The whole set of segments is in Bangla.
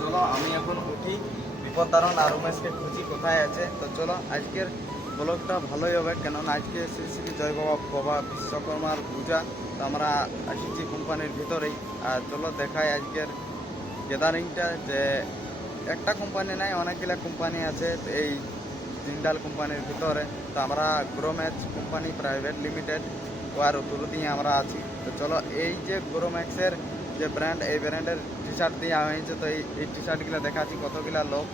চলো আমি এখন উঠি, বিপদতারণ আর উমেশকে খুঁজি কোথায় আছে। তো চলো আজকের ব্লগটা ভালোই হবে, কেননা আজকে শ্রী শ্রী জয় বাবা বাবা বিশ্বকর্মার পূজা। তো আমরা আসছি কোম্পানির ভিতরেই। আর চলো দেখাই আজকের গ্যাদারিংটা, যে একটা কোম্পানি নাই, অনেকগুলা কোম্পানি আছে এই জিন্দাল কোম্পানির ভিতরে। তো আমরা গ্রোম্যাক্স কোম্পানি প্রাইভেট লিমিটেড ওয়ার থ্রু দিয়ে আমরা আছি। তো চলো এই যে গ্রোম্যাক্সের যে ব্র্যান্ড, এই ব্র্যান্ডের টি শার্ট দেওয়া হয়েছে। তো এই টি শার্টগুলো দেখাচ্ছি কতগুলা লোক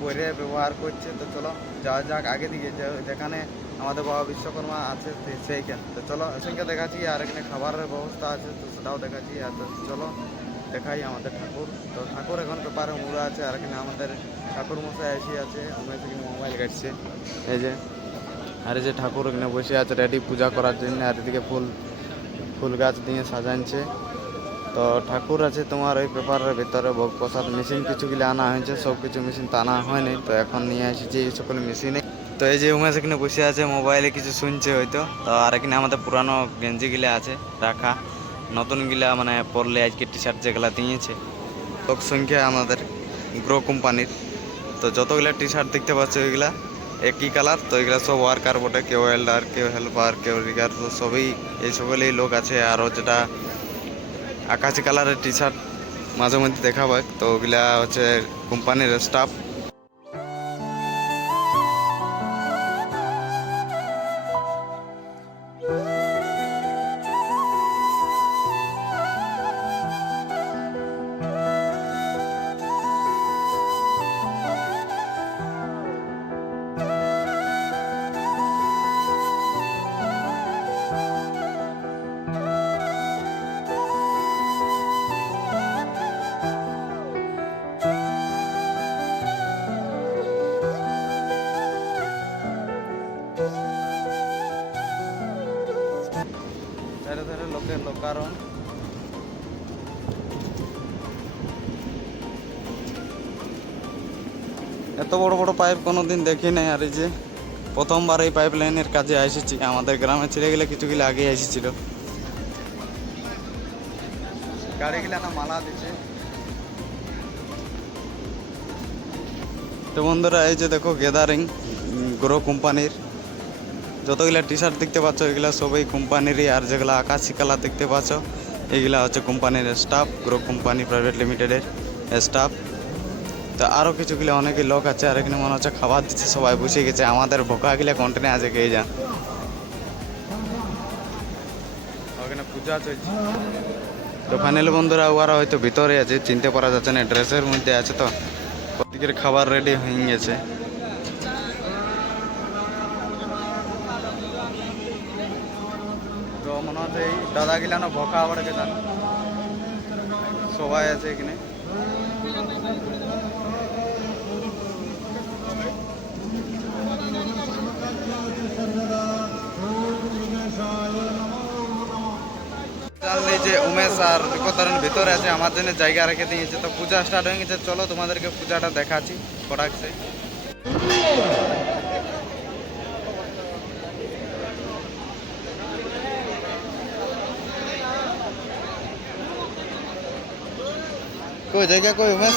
পরে ব্যবহার করছে। তো চলো যাওয়া যাক আগে দিকে, যেখানে আমাদের বাবা বিশ্বকর্মা আছে সেইখানে। তো চলো সঙ্গে দেখাচ্ছি, আর এখানে খাবারের ব্যবস্থা আছে তো সেটাও দেখাচ্ছি। আর তো চলো দেখাই আমাদের ঠাকুর। তো ঠাকুর এখন পেপারে মুড়া আছে, আর এখানে আমাদের ঠাকুর মশাই এসে আছে, আমরা এখানে মোবাইল কাটছে এই যে। আর এই যে ঠাকুর এখানে বসে আছে রেডি পূজা করার জন্য। আর এদিকে ফুল গাছ দিয়ে সাজাচ্ছে। তো ঠাকুর আছে তোমার ওই পেপারের ভিতরে, ভোগ প্রসাদ মেশিন কিছুগুলো আনা হয়েছে, সব কিছু মেশিন তো আনা হয়নি। তো এখন নিয়ে এসেছি এই সকল মেশিনে। তো এই যে উমেশ এখানে বসে আছে, মোবাইলে কিছু শুনছে হয়তো। তো আর এখানে আমাদের পুরানো গেঞ্জিগুলো আছে রাখা, নতুনগুলা মানে পরলে আজকে টি শার্ট যেগুলা দিয়েছে। লোক সংখ্যা আমাদের গ্রো কোম্পানির। তো যতগুলা টি শার্ট দেখতে পাচ্ছ ওইগুলা একই কালার। তো এগুলা সব ওয়ার্কার বটে, কেউ ওয়েল্ডার, কেউ হেল্পার, কেউ রিগার, তো সবই এই সকলেই লোক আছে। আরও যেটা আকাশি কালারের টি শার্ট মাঝে মধ্যে দেখা পাই, তো ওগুলা হচ্ছে কোম্পানির স্টাফ। ধারে ধারে লোকের লোকারণ। এত বড় বড় পাইপ কোনোদিন দেখি নাই। আর এই যে প্রথমবার এই পাইপ লাইনের কাজে এসেছি। আমাদের গ্রামে ছেলেগুলো কিছুগুলো আগে এসেছিল। গাড়িগুলো না মালা দিচ্ছে। তো বন্ধুরা এই যে দেখো গ্যাদারিং গ্রো কোম্পানির যতগুলা টি শার্ট দেখতে পাচ্ছ এগুলা সবই কোম্পানিরই। আর যেগুলো আকাশি কালার দেখতে পাচ্ছ এইগুলা হচ্ছে কোম্পানির স্টাফ, গ্রো কোম্পানি প্রাইভেট লিমিটেডের স্টাফ। তো আরও কিছুগুলো অনেকে লোক আছে। আর এখানে মনে হচ্ছে খাবার দিচ্ছে, সবাই বসে গেছে। আমাদের ভোকাগুলা কন্টিনিউ আছে, খেয়ে যান। ওখানে পূজা চলছে। তো ফাইনালি বন্ধুরা ওরা হয়তো ভিতরে আছে, চিনতে পারা যাচ্ছে না, ড্রেসের মধ্যে আছে। তো ওদিকের খাবার রেডি হয়ে গেছে। তো মনে হচ্ছে এই দাদাগুলা না ভোকা আবার গেছেন, সবাই আছে এখানে। জানলে যে উমেশ আর বিপদারণ ভিতরে আছে, আমার জন্য জায়গা রেখে দিয়েছে। তো পূজা স্টার্ট হয়ে গেছে, চলো তোমাদেরকে পূজাটা দেখাচ্ছি কটাকছে। কই জায়গা কই উমেশ?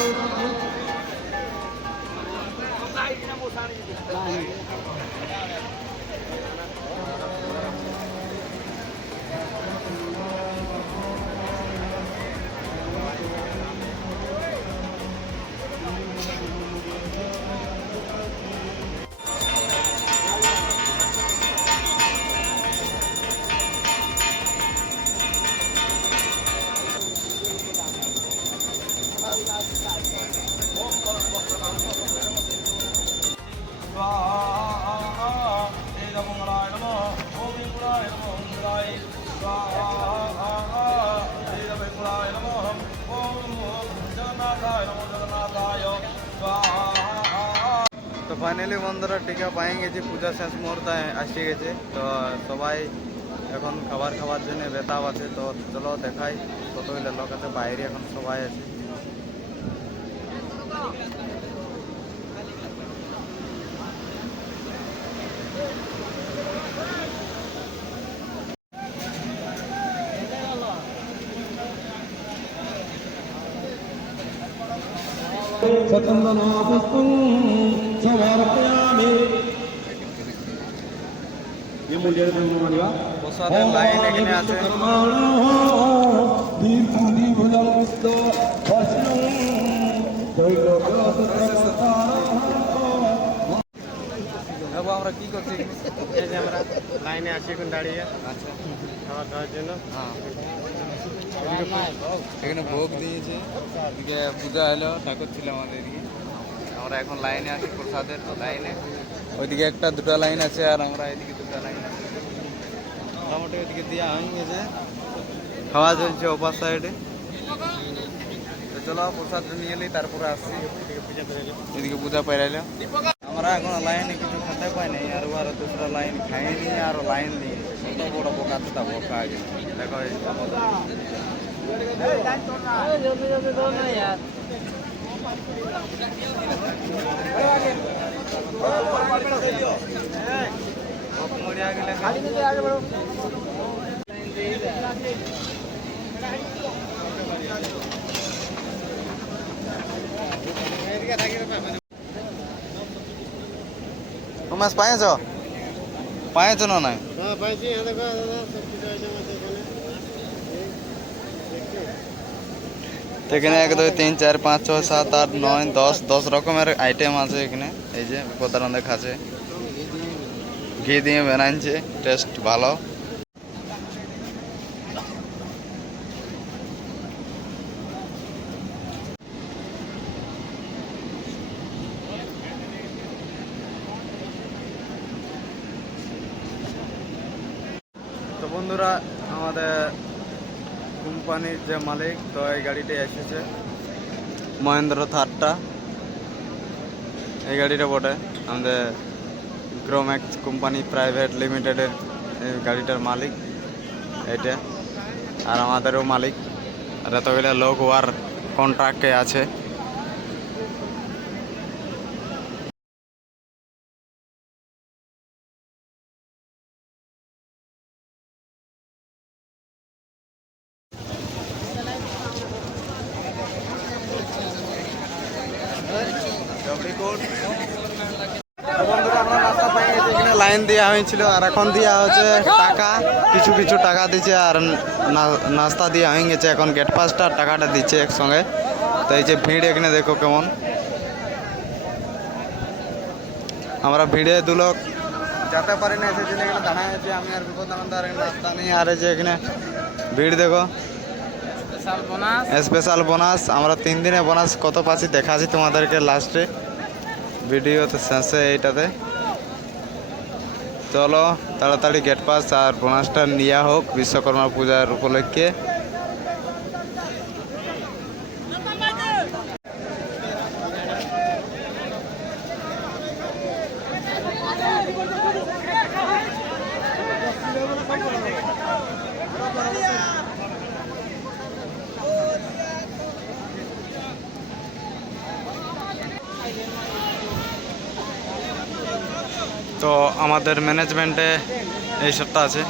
তো ফাইনালি বন্ধুরা টিকা পাই গেছি, পূজা শেষ মুহূর্তে আসে গেছে। তো সবাই এখন খাবার জন্য বেতাব আছে। তো চলো দেখাই কতগুলো লোক আছে বাইরে, এখন সবাই আছে। सचन्दनापुष्पं समर्पयामि ये मूल्य मानिवा প্রসাদের লাইন এখানে আছে। দেখো আমরা কি করছি, এই যে আমরা লাইনে আছি এখন দাঁড়িয়ে আচ্ছা খাবার খাওয়ার জন্য। হ্যাঁ এখানে ভোগ দিয়েছে, এদিকে পূজা এলো, ঠাকুর ছিল আমাদের এদিকে। আমরা এখন লাইনে আছি প্রসাদের লাইনে, ওইদিকে একটা দুটো লাইন আছে আর আমরা এদিকে দুটো লাইন আছে। মোটামুটি ওইদিকে দিয়ে হয়ে গেছে, খাওয়া চলছে ওপার সাইডে। তো চলো প্রসাদ নিয়ে নিই, তারপরে আসছি এদিকে পূজা পেরাইলো। আমরা এখন লাইনে কিছু খেতে পাই নাই, আর দুসরা লাইন খাইনি আর লাইন নিয়ে কত বড় বোকা তা বোকা আগে দেখো মরিয়া গেলে মাছ পাইছ পাইছ না নাই? হ্যাঁ পাইছি, হ্যাঁ দেখো দাদা সব কিছু আইটেম আছে এখানে। এখানে 1 2 3 4 5 6 7 8 9 10 রকমের আইটেম আছে এখানে। এই যে বিপদানন্দে খাচ্ছে, ঘি দিয়ে বানাইছে, টেস্ট ভালো। তো বন্ধুরা, আমাদের কোম্পানির যে মালিক, তো এই গাড়িটা এসেছে মহেন্দ্র থারটা, এই গাড়িটা বটে আমাদের গ্রোম্যাক্স কোম্পানি প্রাইভেট লিমিটেডের এই গাড়িটার মালিক এটা, আর আমাদেরও মালিক। আর এতগুলো লোক ওয়ার কন্ট্রাক্টে আছে। লাইন দেওয়া হয়েছিল আর এখন দেওয়া হচ্ছে টাকা, কিছু কিছু টাকা দিচ্ছে আর নাস্তা দেওয়া হয়ে গেছে। এখন গেট পাসটা টাকাটা দিচ্ছে একসঙ্গে। তো এই যে ভিড় এখানে দেখো কেমন, আমরা ভিড়ে দু লোক যেতে পারি না, সেই জন্য এখানে দাঁড়ায় আছে আমি আর বিপদানন্দ, আর নাস্তা নেই। আর এই যে এখানে ভিড় দেখো, স্পেশাল বোনাস। আমরা 3 দিনে বোনাস কত পাচ্ছি দেখাচ্ছি তোমাদেরকে লাস্টে ভিডিওতে শেষে এইটাতে। চলো তাড়াতাড়ি গেট পাস আর বোনাসটা নেওয়া হোক বিশ্বকর্মা পূজার উপলক্ষে। তো আমাদের ম্যানেজমেন্টে এই সপ্তাহ আছে।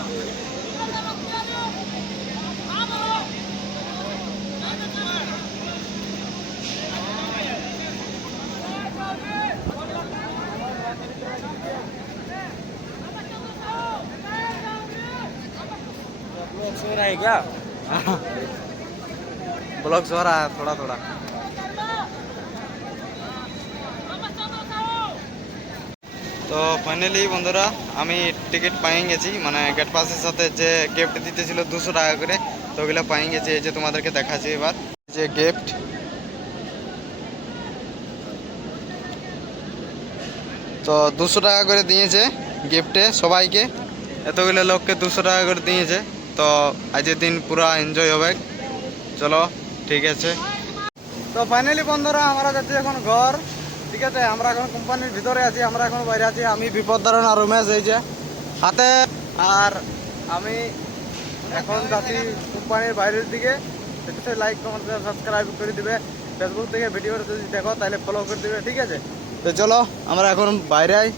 ब्लॉग हो रहा है थोड़ा थोड़ा। তো ফাইনালি বন্ধুরা আমি টিকিট পাই গেছি, মানে গেট পাসের সাথে যে গিফট দিতেছিল 200 টাকা করে, তো ওগুলো পাই গেছি। এই যে তোমাদেরকে দেখাচ্ছি এবার যে গিফট, তো 200 টাকা করে দিয়েছে গিফটে সবাইকে, এতগুলো লোককে 200 টাকা করে দিয়েছে। তো আজকের দিন পুরো এনজয় হবে। চলো ঠিক আছে। তো ফাইনালি বন্ধুরা আমরা যাচ্ছি এখন ঘর, ঠিক আছে। আমরা এখন কোম্পানির ভিতরে আছি, আমরা এখন বাইরে আছি। আমি বিপদারণ আর রমেশ এই যে হাতে, আর আমি এখন যাচ্ছি কোম্পানির বাইরের দিকে। লাইক কমেন্ট সাবস্ক্রাইব করে দিবে, ফেসবুক থেকে ভিডিওটা যদি দেখো তাহলে ফলো করে দিবে, ঠিক আছে। তো চলো আমরা এখন বাইরে আই।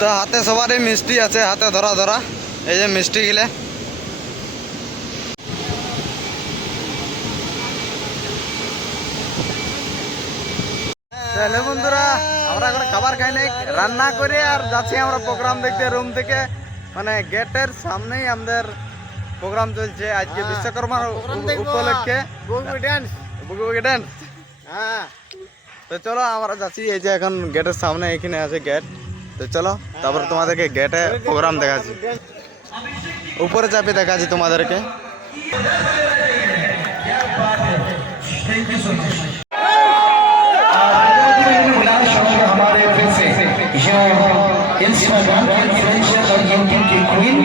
তো হাতে সবারই মিষ্টি আছে, হাতে ধরা ধরা এই যে মিষ্টি গিলে। তাহলে বন্ধুরা আমরা এখন খাবার খাই নাই, রান্না করে আর যাচ্ছি আমরা প্রোগ্রাম দেখতে রুম থেকে। মানে গেটের সামনেই আমাদের প্রোগ্রাম চলছে আজকে বিশ্বকর্মার উপলক্ষে ডান্স। বুগি বুগি ডান্স। হ্যাঁ তো চলো আমরা যাচ্ছি, এই যে এখন গেটের সামনে এখানে আছে গেট। তো চলো তারপর তোমাদেরকে গেটে প্রোগ্রাম দেখাচ্ছি, উপরে চাপে দেখাচ্ছি তোমাদেরকে। हमारे फिर से इंस्टाग्राम इन्फ्लुएंसर और यूट्यूब की क्वीन